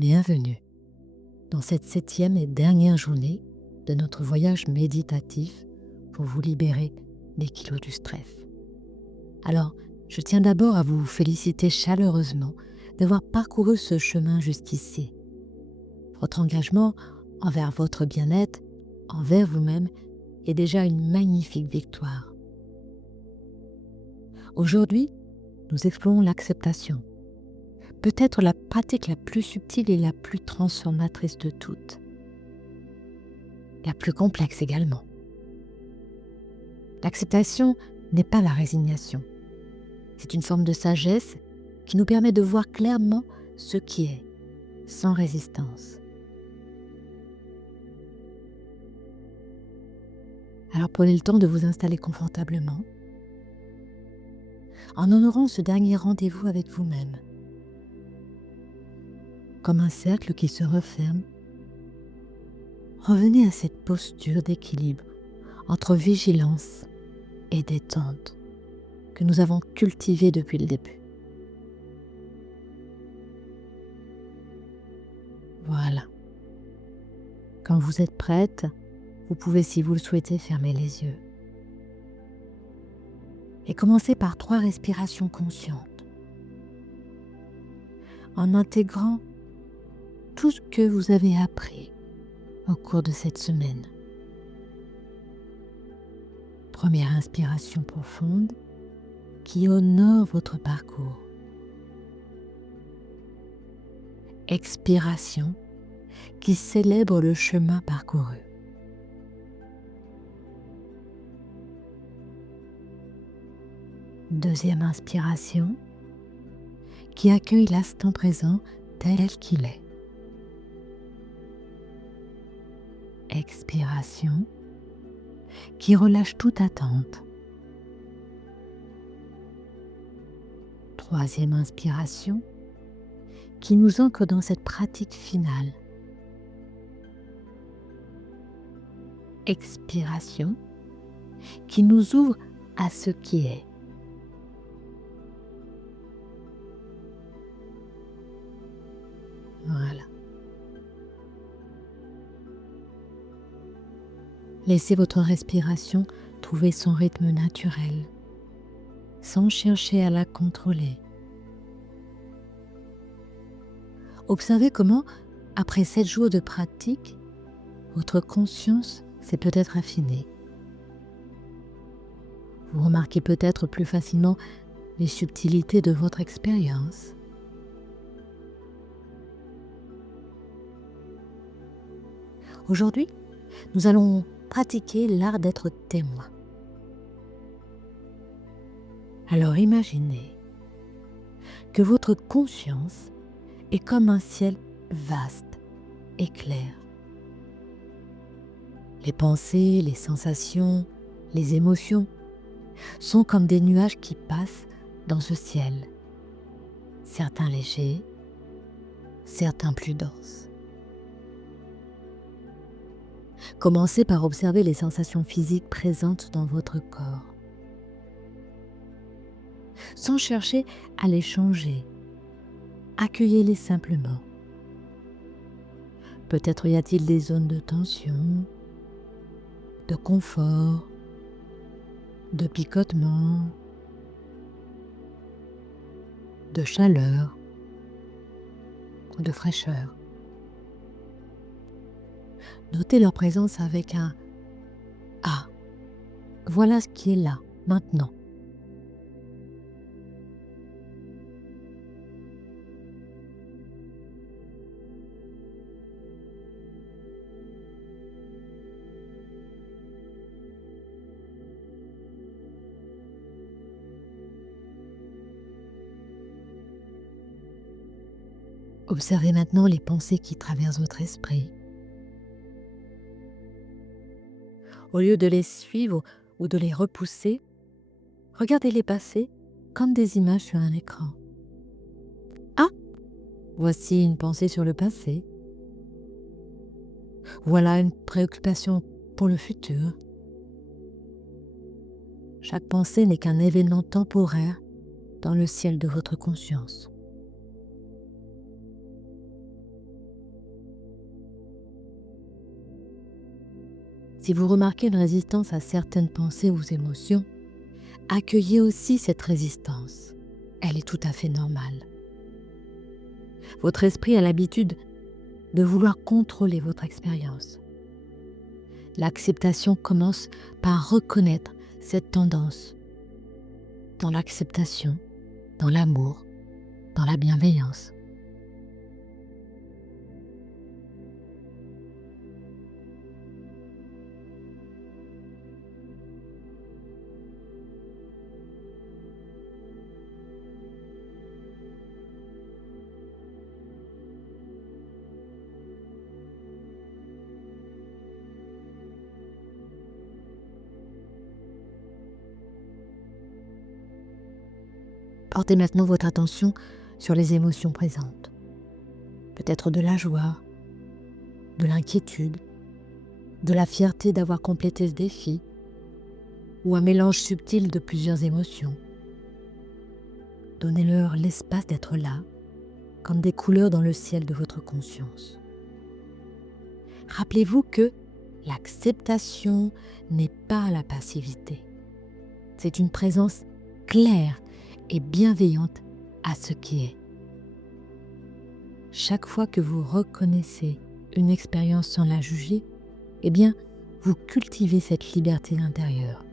Bienvenue dans cette 7e et dernière journée de notre voyage méditatif pour vous libérer des kilos du stress. Alors, je tiens d'abord à vous féliciter chaleureusement d'avoir parcouru ce chemin jusqu'ici. Votre engagement envers votre bien-être, envers vous-même, est déjà une magnifique victoire. Aujourd'hui, nous explorons l'acceptation, peut-être la pratique la plus subtile et la plus transformatrice de toutes. La plus complexe également. L'acceptation n'est pas la résignation. C'est une forme de sagesse qui nous permet de voir clairement ce qui est, sans résistance. Alors prenez le temps de vous installer confortablement, en honorant ce dernier rendez-vous avec vous-même. Comme un cercle qui se referme, revenez à cette posture d'équilibre entre vigilance et détente que nous avons cultivée depuis le début. Voilà. Quand vous êtes prête, vous pouvez, si vous le souhaitez, fermer les yeux. Et commencer par 3 respirations conscientes, en intégrant tout ce que vous avez appris au cours de cette semaine. Première inspiration profonde qui honore votre parcours. Expiration qui célèbre le chemin parcouru. Deuxième inspiration qui accueille l'instant présent tel qu'il est. Expiration qui relâche toute attente. Troisième inspiration qui nous ancre dans cette pratique finale. Expiration qui nous ouvre à ce qui est. Voilà. Laissez votre respiration trouver son rythme naturel, sans chercher à la contrôler. Observez comment, après 7 jours de pratique, votre conscience s'est peut-être affinée. Vous remarquez peut-être plus facilement les subtilités de votre expérience. Aujourd'hui, nous allons pratiquer l'art d'être témoin. Alors imaginez que votre conscience est comme un ciel vaste et clair. Les pensées, les sensations, les émotions sont comme des nuages qui passent dans ce ciel, certains légers, certains plus denses. Commencez par observer les sensations physiques présentes dans votre corps, sans chercher à les changer. Accueillez-les simplement. Peut-être y a-t-il des zones de tension, de confort, de picotement, de chaleur, de fraîcheur. Notez leur présence avec un « Ah, voilà ce qui est là, maintenant ». Observez maintenant les pensées qui traversent votre esprit. Au lieu de les suivre ou de les repousser, regardez-les passer comme des images sur un écran. Ah, voici une pensée sur le passé. Voilà une préoccupation pour le futur. Chaque pensée n'est qu'un événement temporaire dans le ciel de votre conscience. Si vous remarquez une résistance à certaines pensées ou émotions, accueillez aussi cette résistance. Elle est tout à fait normale. Votre esprit a l'habitude de vouloir contrôler votre expérience. L'acceptation commence par reconnaître cette tendance dans l'acceptation, dans l'amour, dans la bienveillance. Portez maintenant votre attention sur les émotions présentes. Peut-être de la joie, de l'inquiétude, de la fierté d'avoir complété ce défi, ou un mélange subtil de plusieurs émotions. Donnez-leur l'espace d'être là, comme des couleurs dans le ciel de votre conscience. Rappelez-vous que l'acceptation n'est pas la passivité. C'est une présence claire et bienveillante à ce qui est. Chaque fois que vous reconnaissez une expérience sans la juger, eh bien, vous cultivez cette liberté intérieure.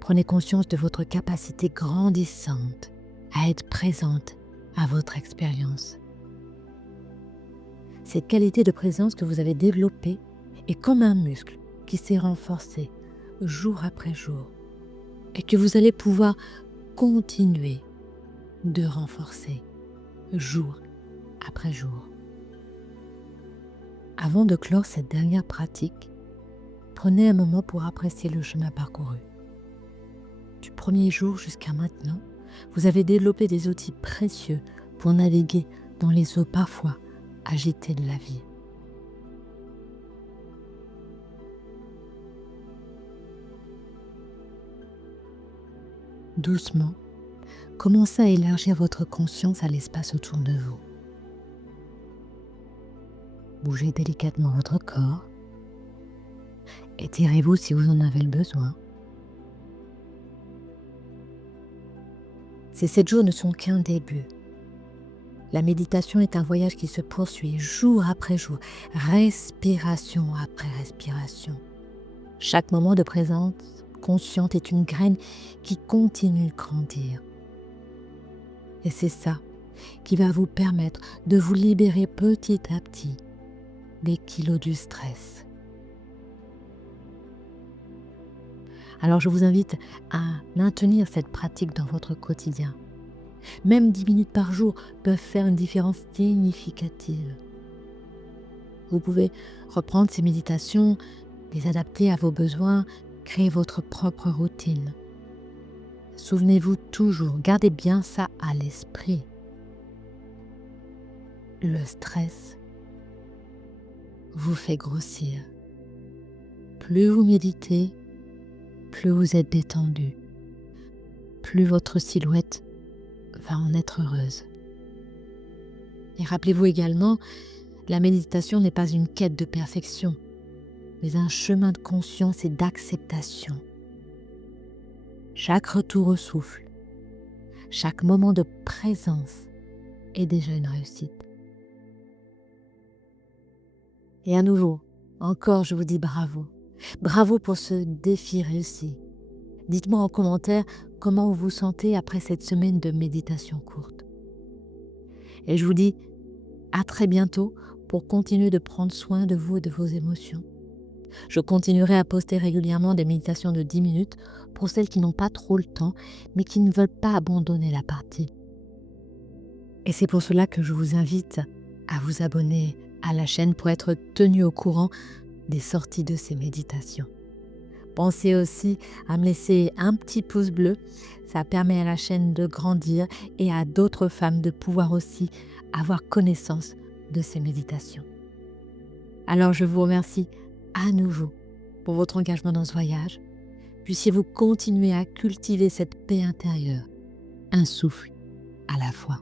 Prenez conscience de votre capacité grandissante à être présente à votre expérience. Cette qualité de présence que vous avez développée est comme un muscle qui s'est renforcé jour après jour et que vous allez pouvoir continuer de renforcer jour après jour. Avant de clore cette dernière pratique, prenez un moment pour apprécier le chemin parcouru. Du premier jour jusqu'à maintenant, vous avez développé des outils précieux pour naviguer dans les eaux parfois agitées de la vie. Doucement, commencez à élargir votre conscience à l'espace autour de vous. Bougez délicatement votre corps. Étirez-vous si vous en avez le besoin. Ces 7 jours ne sont qu'un début. La méditation est un voyage qui se poursuit jour après jour, respiration après respiration. Chaque moment de présence consciente est une graine qui continue de grandir. Et c'est ça qui va vous permettre de vous libérer petit à petit des kilos du stress. Alors je vous invite à maintenir cette pratique dans votre quotidien. Même 10 minutes par jour peuvent faire une différence significative. Vous pouvez reprendre ces méditations, les adapter à vos besoins, créer votre propre routine. Souvenez-vous toujours, gardez bien ça à l'esprit. Le stress vous fait grossir. Plus vous méditez, plus vous êtes détendu, plus votre silhouette va en être heureuse. Et rappelez-vous également, la méditation n'est pas une quête de perfection, mais un chemin de conscience et d'acceptation. Chaque retour au souffle, chaque moment de présence est déjà une réussite. Et à nouveau, encore je vous dis bravo. Bravo pour ce défi réussi. Dites-moi en commentaire comment vous vous sentez après cette semaine de méditation courte. Et je vous dis à très bientôt pour continuer de prendre soin de vous et de vos émotions. Je continuerai à poster régulièrement des méditations de 10 minutes pour celles qui n'ont pas trop le temps, mais qui ne veulent pas abandonner la partie. Et c'est pour cela que je vous invite à vous abonner à la chaîne pour être tenu au courant des sorties de ces méditations. Pensez aussi à me laisser un petit pouce bleu, ça permet à la chaîne de grandir et à d'autres femmes de pouvoir aussi avoir connaissance de ces méditations. Alors je vous remercie à nouveau pour votre engagement dans ce voyage. puissiez-vous continuer à cultiver cette paix intérieure, un souffle à la fois.